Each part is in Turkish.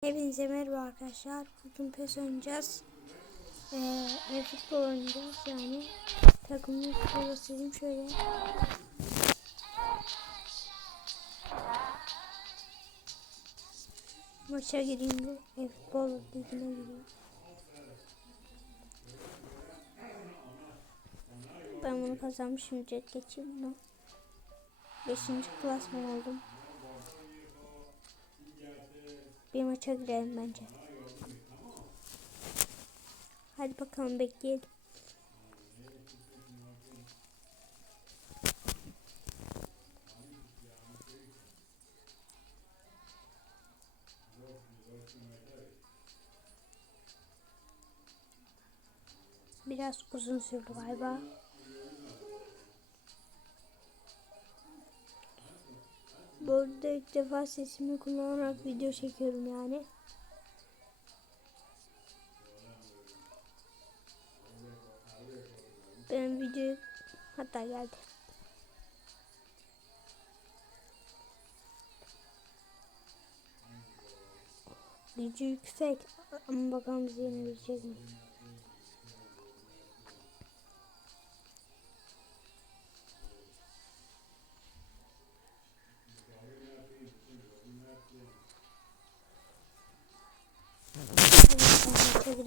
Hepinize merhaba arkadaşlar. Bugün PES oynayacağız. Ee, futbol oynayacağız yani. Takımı göstereyim şöyle. Maça gireyim de e, futbol ligine gireyim. Ben bunu kazanmışım. Direkt geçeyim bunu. Beşinci klasman oldum. Bir maça girelim bence. Hadi bakalım bekleyelim. Biraz uzun sürdü galiba. İlk defa sesimi kullanarak video çekiyorum yani. Benim video hatta geldi. Gücü yüksek ama bakalım bizi yenebilecek mi?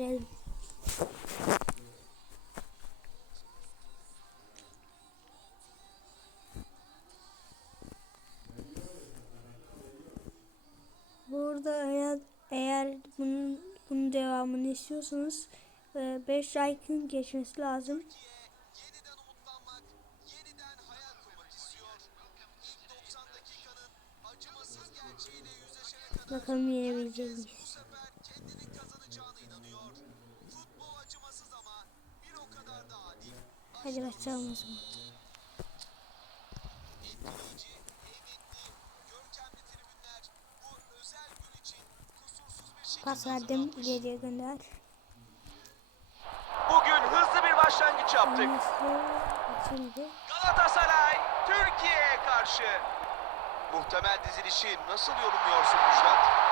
Girelim. Burada eğer, eğer bunun, bunun devamını istiyorsanız 5 like'ın geçmesi lazım. yeniden umutlanmak, yeniden Hadi başlayalım o zaman. Etkileyici, heybetli, görkemli tribünler bu özel gün için kusursuz bir şekilde Pas verdim ileriye gönder. Bugün hızlı bir başlangıç yaptık. Şimdi Galatasaray Türkiye'ye karşı. Muhtemel dizilişi nasıl yorumluyorsun Müjdat?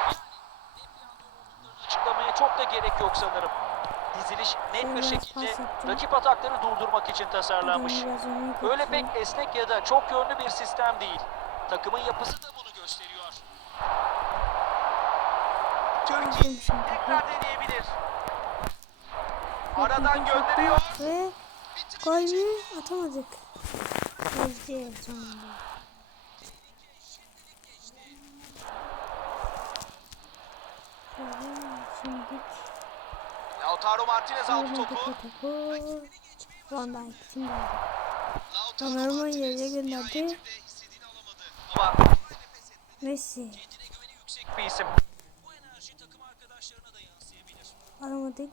açıklamaya çok da gerek yok sanırım. Diziliş net bir şekilde rakip atakları durdurmak için tasarlanmış. Öyle pek esnek ya da çok yönlü bir sistem değil. Takımın yapısı da bunu gösteriyor. Türkiye tekrar deneyebilir. Aradan gönderiyor. Ve gol mü? Atamadık. Ezdi sonunda. Şöyle Şimdi Lautaro Martinez aldı topu. Van Dijk şimdi Donnarumma ileriye gönderdi. Messi bir isim. Bu enerji takım arkadaşlarına da yansıyabilir. alamadık.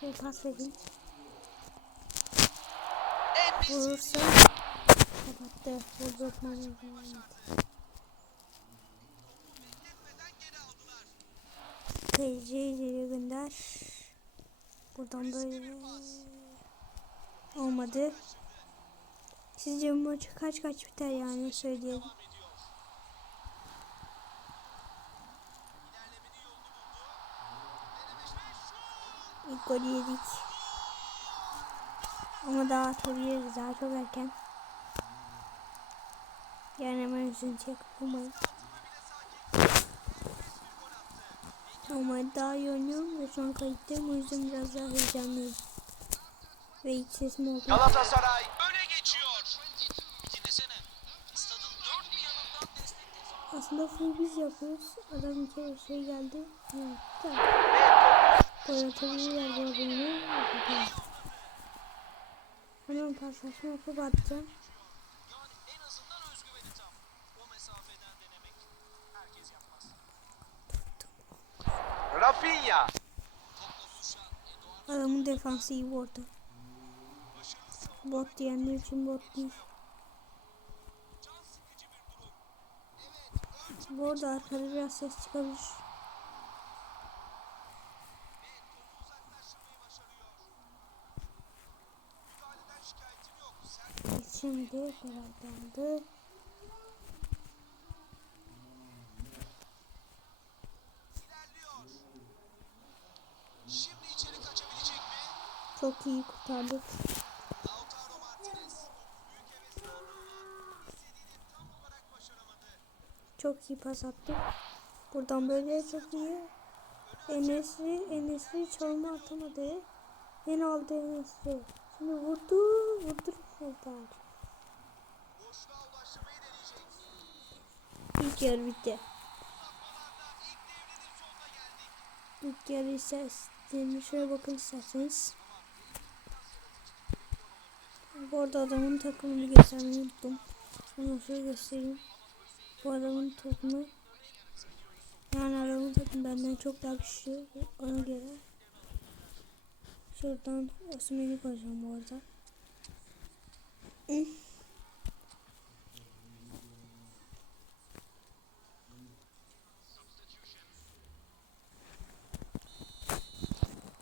Şöyle pas vereyim. Vurursa Vurdurtmamız lazım. bekletmeden geri gönder. Buradan böyle olmadı. Sizce bu maç kaç kaç biter yani söyleyelim. İlk golü yedik. Ama daha atabiliriz daha çok erken. Yani hemen üzülecek umarım. Normalde daha iyi oynuyorum ve şu an kayıttayım o yüzden biraz daha heyecanlıyım. Ve hiç sesim oldu. Galatasaray öne geçiyor. Aslında full biz yapıyoruz. Adam bir kere şey geldi. Evet, tamam. Gol atabilirler bu adamı. Hemen paslaşma yapıp atacağım. Yani en azından özgüveni tam. O mesafeden denemek herkes yapmaz. Rafinha. Adamın defansı iyi bu arada. Bot diyenler için bot değil. Bu arada arkada biraz ses çıkabilir. Şimdi herhalde İlerliyor. Şimdi içeri kaçabilecek mi? Çok iyi kurtardık. Çok iyi pas attık. Buradan böyle çok iyi. Enes'i Enes'i çalma atamadı. Yine aldı Enes'i. Şimdi vurdu. Vurdu Serdar. İlk yarı bitti. İlk yarı isterseniz şöyle bakın isterseniz. Bu arada adamın takımını göstermeyi unuttum. Onu şöyle göstereyim. Bu adamın takımı yani adamın takımı benden çok daha güçlü ona göre. Şuradan Osman'ı koyacağım bu arada.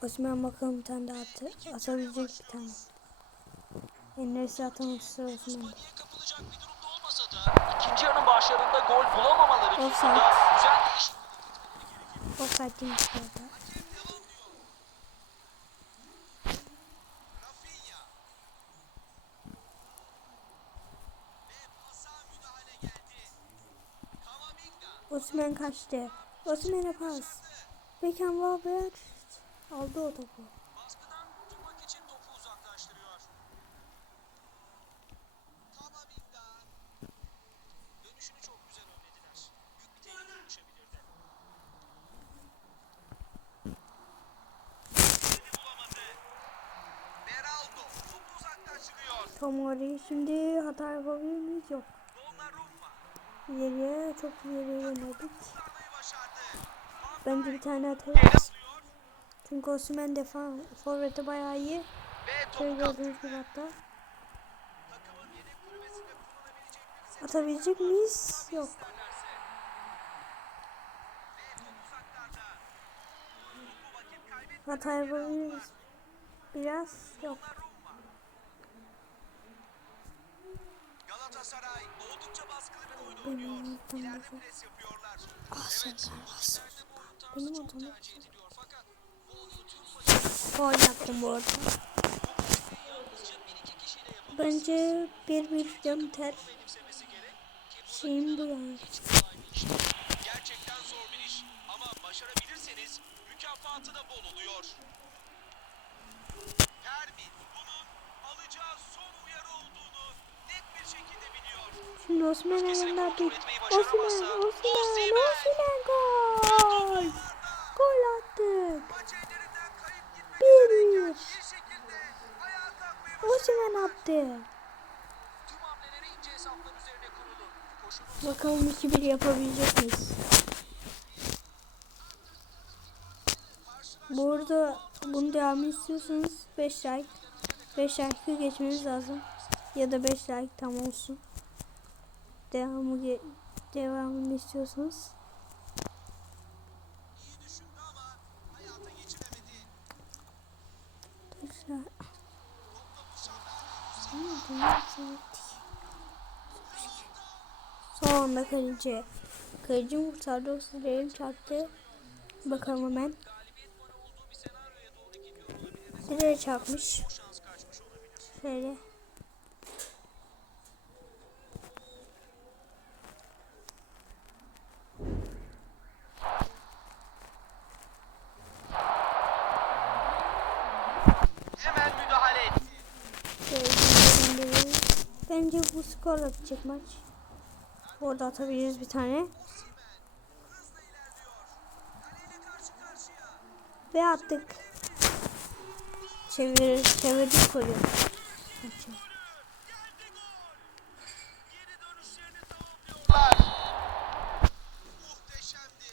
Osman bakalım bir tane daha atı, atabilecek bir tane. Enes atamazsa Osman. Niye kapılacak bir durumda olmasa da ikinci yarının başlarında gol bulamamaları Offside. konusunda düzen değiş O kaçmış orada. Osman kaçtı. Osman'a pas. Beckham Robert aldı o topu. Tomori şimdi hata yapabilir miyiz? Yok. İleriye çok ileriye başardı. Bence bir tane atarız. Çünkü Osman defan forveti bayağı iyi. Şöyle gördüğünüz gibi hatta. Atabilecek miyiz? Yok. Hata yapabiliriz. Biraz yok. Galatasaray oldukça baskılı bir oyun oynuyor. İleride pres yapıyorlar. Evet, bugünlerde bu oyun tarzı Benim çok odamda. tercih ediliyor fakat oyunu tüm maçı Gol yaptım bu arada. yalnızca bir iki kişiyle yapılması Bence bir bir yan biter. benimsemesi gerek ki bu Şeyim bu yani. hiç kolay bir iş değil. Gerçekten zor bir iş ama başarabilirseniz mükafatı da bol oluyor. Termin bunun alacağı son uyarı olduğunu net bir şekilde biliyor. Şimdi Osman kontrol bir. Osman, Osman. Osman gol. Gol attık. Bir. Osman attı. Bakalım 2-1 yapabilecek miyiz? Bu arada bunu devamı istiyorsanız 5 like 5 like geçmeniz lazım. Ya da 5 like tam olsun. Devamı devamını istiyorsanız. Buluşanlar Son anda kaleci. Kaleci kurtardı o elim çarptı. Bakalım hemen. Direğe çarpmış. Şöyle. Hemen müdahale gönderelim. Bence bu skorla bitecek maç. Orada atabiliriz bir tane. Ve attık. Çevir, çevirdik golü.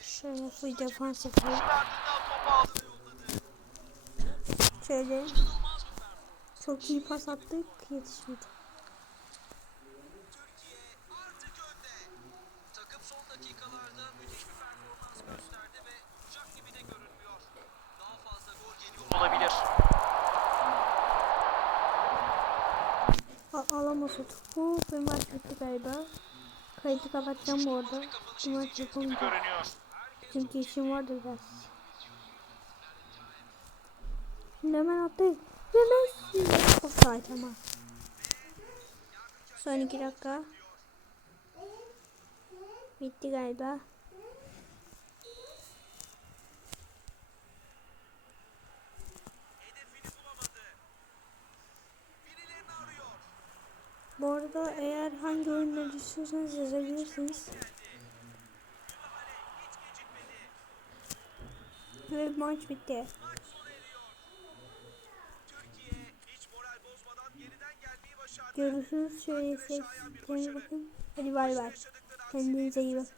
Şöyle full defans yolladı. Şöyle. Çok iyi pas attık. Yetişmedi. Olabilir. Topu ve maç bitti galiba. Kaydı kapatacağım bu arada. Bu maç yapılmayacak. Çünkü işim vardı biraz. Şimdi hemen atlayın. Ve Messi. Offside ama. Son iki dakika. Bitti galiba. Bu arada eğer hangi oyunları istiyorsanız yazabilirsiniz. Ve maç bitti. Görüşürüz. Şöyle bakın. Hadi bay bay. Kendinize iyi bakın.